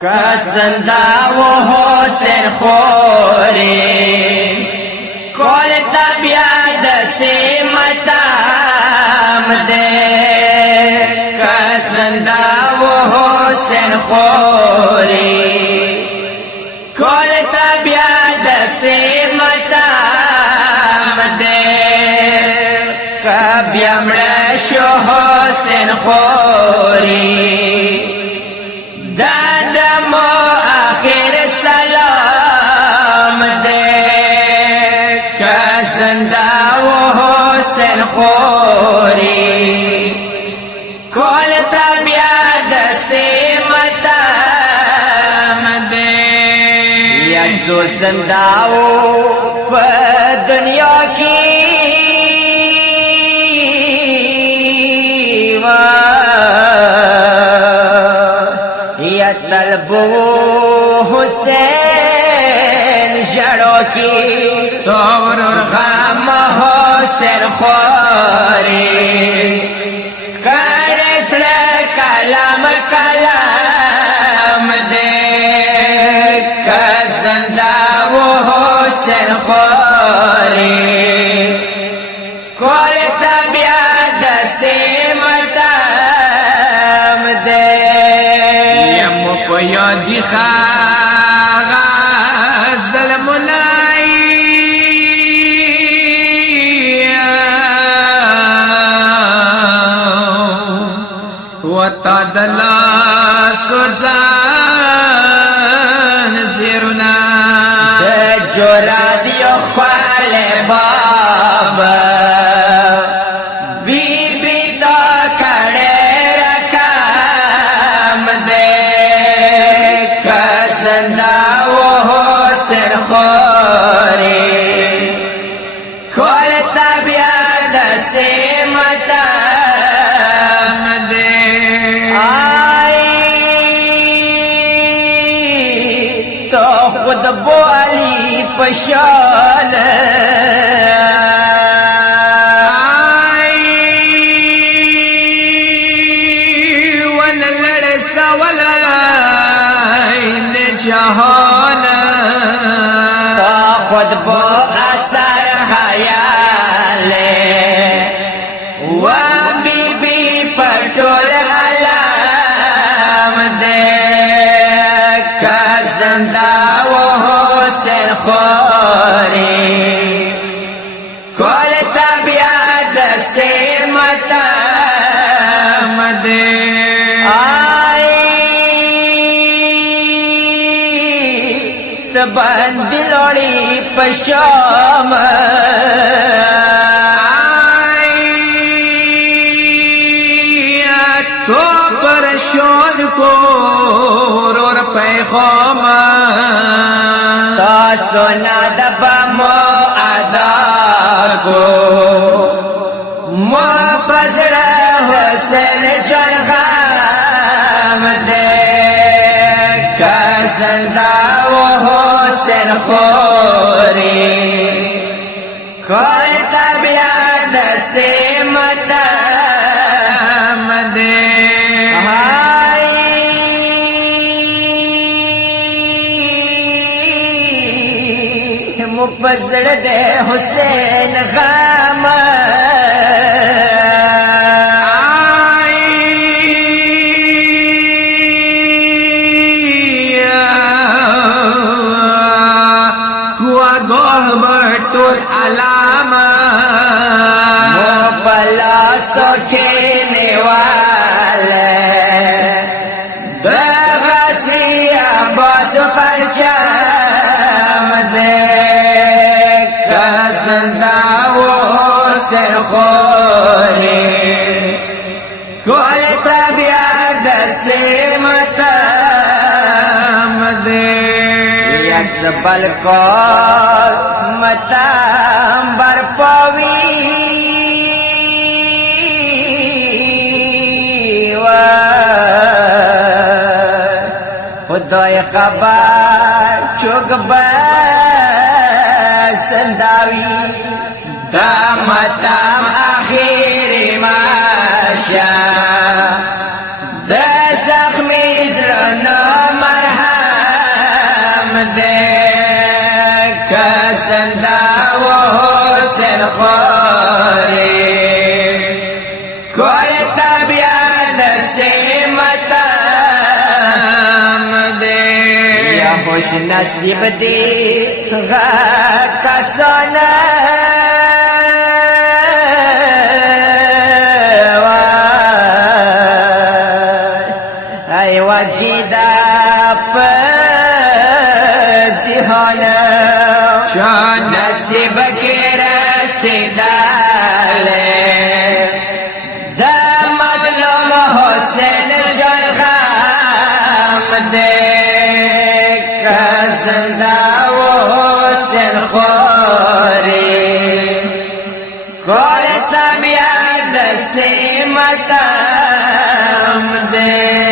کسندا و حسین خوری کول طبیعت سیمتام دے کسندا و حسین خوری کول طبیعت سیمتام دے کبھی امرشو حسین خوری زنده و حسین خوری کل طبیعت سیمتام دے یک زو زنده و دنیا کی یا طلبو حسین جڑو کی دور غم حسین خوری کرسل کلام کلام دے کزندہ و حسین خوری کوئی طبیعت سیمتام دے یم پیا دکھا تدلا سوزان زیرنا جورات یو خال بابا بی بی تا کڑے رکام دے کسندا و حسین خوری کول طبیعت سیمتام دے خود بوالی پشان ون لڑ سولائن جہان خود بو اثر حیال و بی بی پٹول علام دے کزندہ حسین خوری کول طبیعت سیمتام دے سبند لوڑی پشام تو پرشون کو اور پیغام سونا دبا مو ادار کو مو بزر حسین جرغام دے کزندہ و حسین خوری کوئی طبیعت سیمتام دے مبزر دے حسین غام کوا گوہ برطول علام مبلا سکھینے والے دغسی عباس پرچام دے کزندہ و حسین خوری کول طبیعت سیمتام دے یک زبل کول متام برپاوی خدای خبر چوک سنداوی دا متام آخر ماشا دا زخمی زرنا مرحبا حسین خوری کوئی طبیعت سیمتم دے یا خوش نصیب دی کسانه ای وجیده پا جهانه چون نصیب کی رسیداله دا مظلوم حسین جان غم دے کسنده و حسین خوری کل طبیعت سیمتم دے